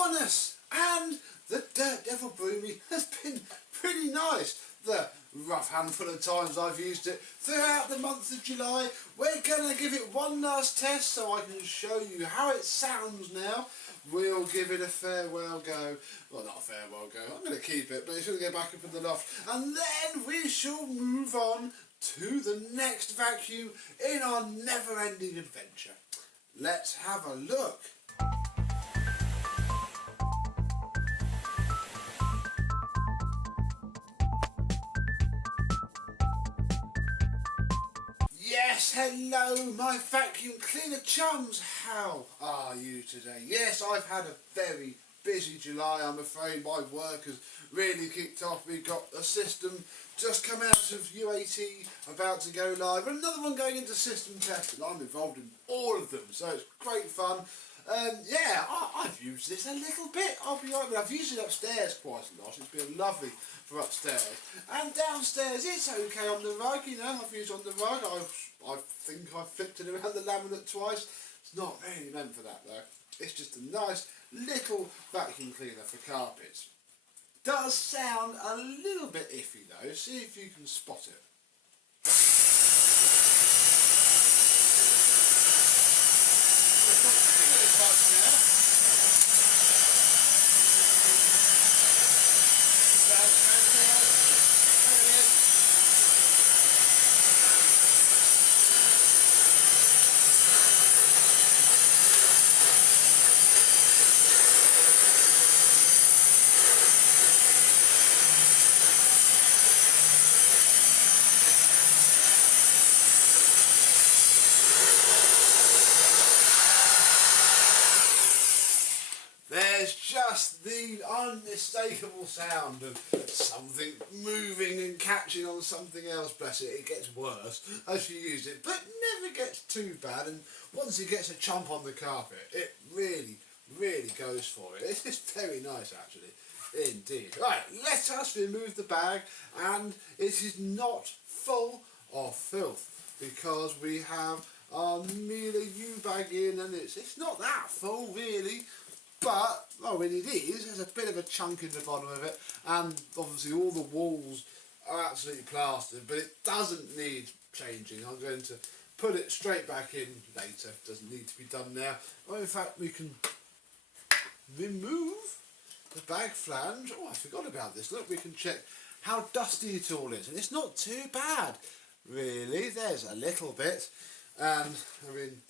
upon us, and the Dirt Devil Broomy has been pretty nice. The rough handful of times I've used it throughout the month of July, we're going to give it one last test so I can show you how it sounds now. We'll give it a farewell go. Well, not a farewell go, I'm going to keep it, but it's going to go back up in the loft. And then we shall move on to the next vacuum in our never-ending adventure. Let's have a look. Yes, hello my vacuum cleaner chums, how are you today? Yes, I've had a very busy July, I'm afraid. My work has really kicked off. We've got a system just come out of UAT, about to go live, and another one going into system test, and I'm involved in all of them, so it's great fun. Yeah, I've used this a little bit, I'll be honest. I've used it upstairs quite a lot. It's been lovely for upstairs. And downstairs, it's okay on the rug, you know. I've used it on the rug. I think I've flipped it around the laminate twice. It's not really meant for that, though. It's just a nice little vacuum cleaner for carpets. Does sound a little bit iffy, though. See if you can spot it. There's just the unmistakable sound of something moving and catching on something else. Bless it, it gets worse as you use it, but never gets too bad. And once it gets a chomp on the carpet, it really goes for it. It's very nice, actually, indeed. Right, let us remove the bag, and it is not full of filth because we have our Miele U bag in, and it's not that full really. But, well, when it is, there's a bit of a chunk in the bottom of it, and obviously all the walls are absolutely plastered, but it doesn't need changing. I'm going to put it straight back in later. It doesn't need to be done now. Well, in fact, we can remove the bag flange. Oh, I forgot about this. Look, we can check how dusty it all is, and it's not too bad, really. There's a little bit, and, I mean,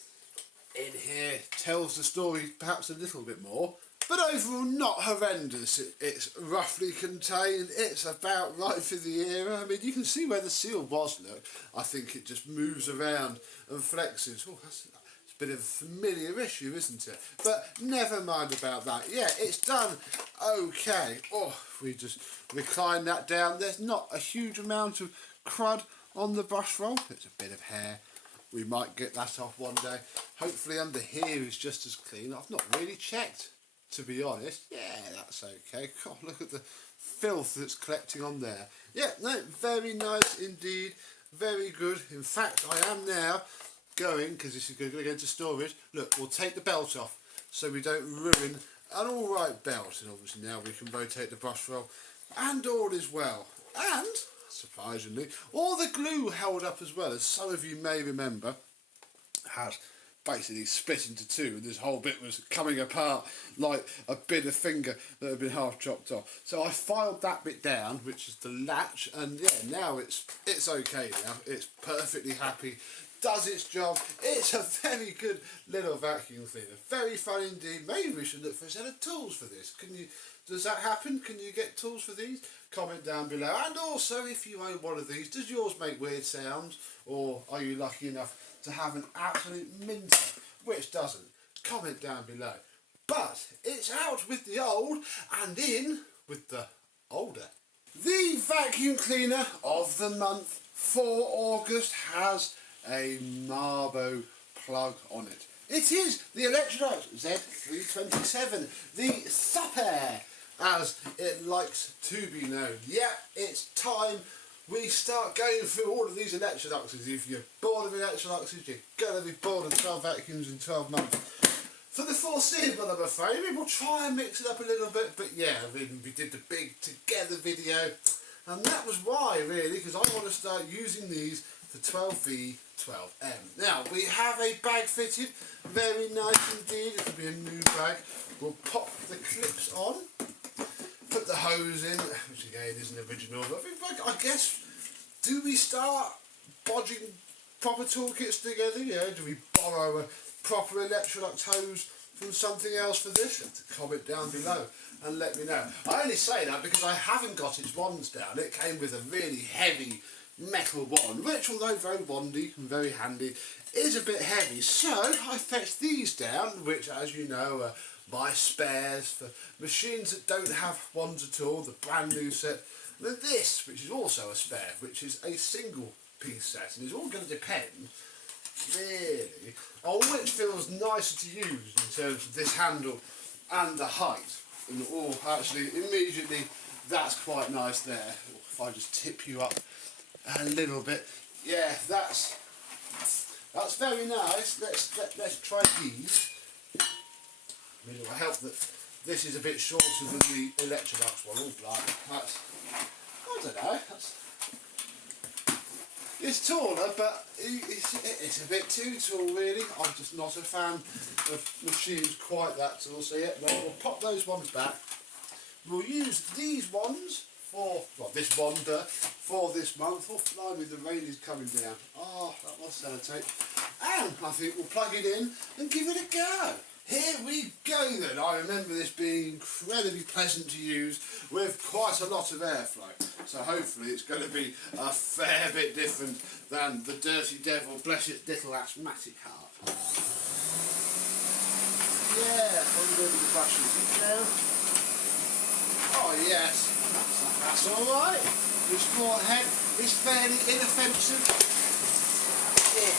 in here tells the story perhaps a little bit more, but overall not horrendous. It's roughly contained, it's about right for the era. I mean, you can see where the seal was, look. I think it just moves around and flexes. Oh, it's a bit of a familiar issue, isn't it? But never mind about that. Yeah, it's done okay. Oh, if we just recline that down, there's not a huge amount of crud on the brush roll. It's a bit of hair. We might get that off one day. Hopefully under here is just as clean. I've not really checked, to be honest. Yeah, that's okay. God, look at the filth that's collecting on there. Yeah, no, very nice indeed. Very good. In fact, I am now going, because this is going to go into storage. Look, we'll take the belt off so we don't ruin an alright belt. And obviously now we can rotate the brush roll. And all is well. And surprisingly, all the glue held up as well, as some of you may remember, had basically split into two, and this whole bit was coming apart like a bit of finger that had been half chopped off. So I filed that bit down, which is the latch, and yeah, now it's okay now. It's perfectly happy, does its job. It's a very good little vacuum cleaner. Very fun indeed. Maybe we should look for a set of tools for this. Does that happen? Can you get tools for these? Comment down below. And also, if you own one of these, does yours make weird sounds? Or are you lucky enough to have an absolute minter, which doesn't? Comment down below. But it's out with the old and in with the older. The vacuum cleaner of the month for August has a Marbo plug on it. It is the Electrolux Z327, the Super, as it likes to be known. Yeah, it's time we start going through all of these Electroluxes. If you're bored of Electroluxes, you're going to be bored of 12 vacuums in 12 months. For the unforeseeable, I'm afraid. I mean, we'll try and mix it up a little bit, but yeah, I mean, we did the big together video, and that was why, really, because I want to start using these for 12V, 12M. Now, we have a bag fitted, very nice indeed. It'll be a new bag. We'll pop the clips on, put the hose in, which again isn't original, but I guess, do we start bodging proper toolkits together? Yeah, do we borrow a proper Electrolux hose from something else for this? Comment down below and let me know. I only say that because I haven't got its wands down. It came with a really heavy metal wand, which, although very wandy and very handy, is a bit heavy. So I fetched these down, which, as you know, are my spares for machines that don't have wands at all, the brand new set. And then this, which is also a spare, which is a single piece set, and it's all going to depend really on which feels nicer to use in terms of this handle and the height. And all actually immediately, that's quite nice there. If I just tip you up a little bit, yeah, that's very nice. Let's try these. I mean, it will help that this is a bit shorter than the Electrolux one. Oh, blimey, that's, I don't know. It's taller, but it's a bit too tall, really. I'm just not a fan of machines quite that tall. So yeah, we'll pop those ones back. We'll use these ones for, well, this wonder for this month. Oh, blimey, the rain is coming down. Oh, that was sellotape. And I think we'll plug it in and give it a go. Here we go then. I remember this being incredibly pleasant to use with quite a lot of airflow. So hopefully it's going to be a fair bit different than the Dirty Devil, bless its little asthmatic heart. Yeah, under the brushes now. Oh yes, that's alright. This small head is fairly inoffensive. Yeah, it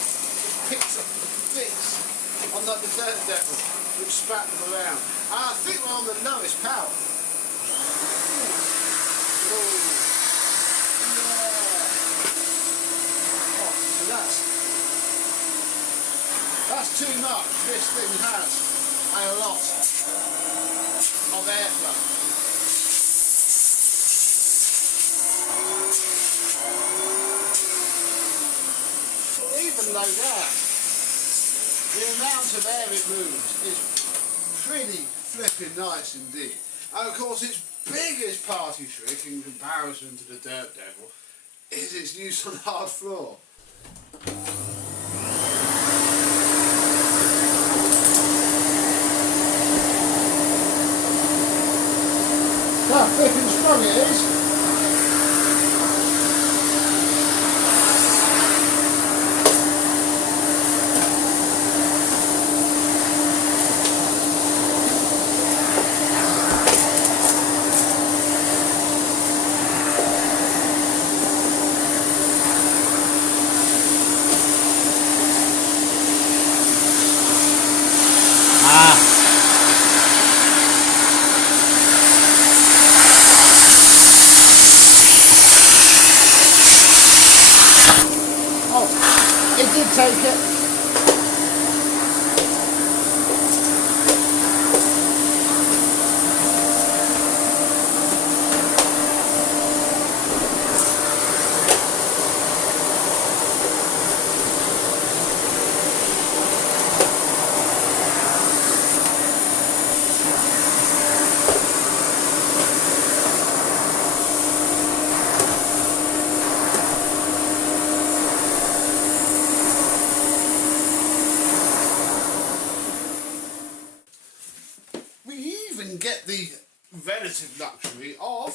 picks up the bits, unlike the Dirt Devil, which spat them around. I think we're on the lowest power. Oh, yeah. Oh, so that's too much. This thing has a lot of airflow. Even low down, the amount of air it moves is pretty flipping nice indeed. And of course its biggest party trick in comparison to the Dirt Devil is its use on hard floor. How thick and strong it is. It did take it. Get the relative luxury of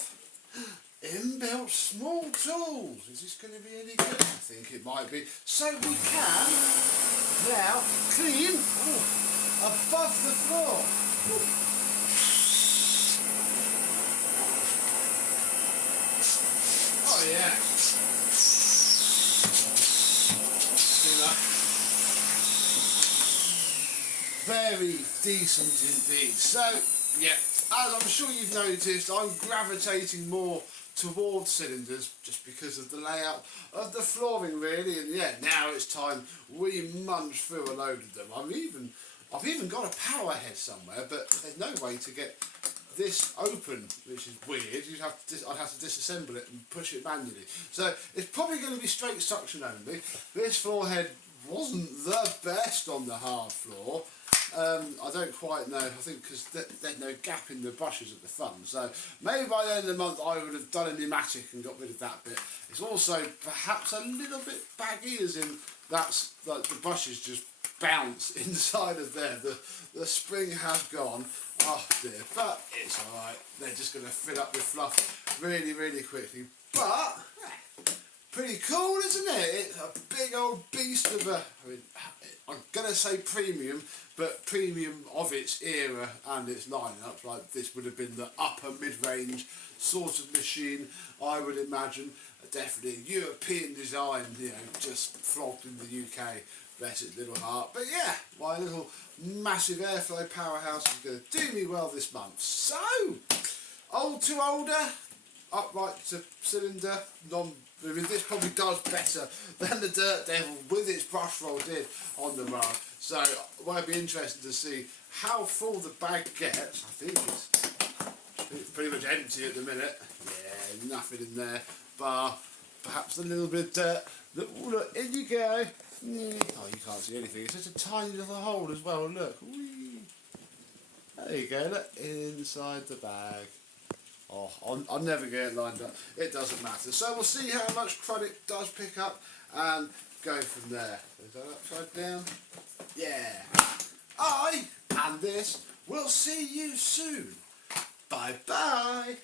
inbuilt small tools. Is this going to be any good? I think it might be. So we can now clean above the floor. Oh yeah. See that? Very decent indeed. So yeah, as I'm sure you've noticed, I'm gravitating more towards cylinders just because of the layout of the flooring really, and yeah, now it's time we munch through a load of them. I'm even I've even got a power head somewhere, but there's no way to get this open, which is weird. I'd have to disassemble it and push it manually. So it's probably going to be straight suction only. This floor head wasn't the best on the hard floor. I don't quite know, I think because there's no gap in the brushes at the front, so maybe by the end of the month I would have done a pneumatic and got rid of that bit. It's also perhaps a little bit baggy, as in that's like the brushes just bounce inside of there. The spring has gone. Oh dear, but it's alright. They're just going to fill up with fluff really, really quickly. But pretty cool, isn't it? It's a big old beast of a, I mean, I'm going to say premium, but premium of its era and its lineup. Like, this would have been the upper mid-range sort of machine, I would imagine. Definitely European design, you know, just flogged in the UK. Bless its little heart. But yeah, my little massive airflow powerhouse is going to do me well this month. So, old to older, upright to cylinder, I mean, this probably does better than the Dirt Devil with its brush roll did on the rug. So it will be interesting to see how full the bag gets. I think it's pretty much empty at the minute. Yeah, nothing in there, bar perhaps a little bit of dirt. Look, look, in you go. Oh, you can't see anything. It's just a tiny little hole as well. Look. Whee. There you go. Look, inside the bag. Oh, I'll never get it lined up. It doesn't matter. So we'll see how much crud it does pick up and go from there. Is that upside down? Yeah. I and this will see you soon. Bye bye.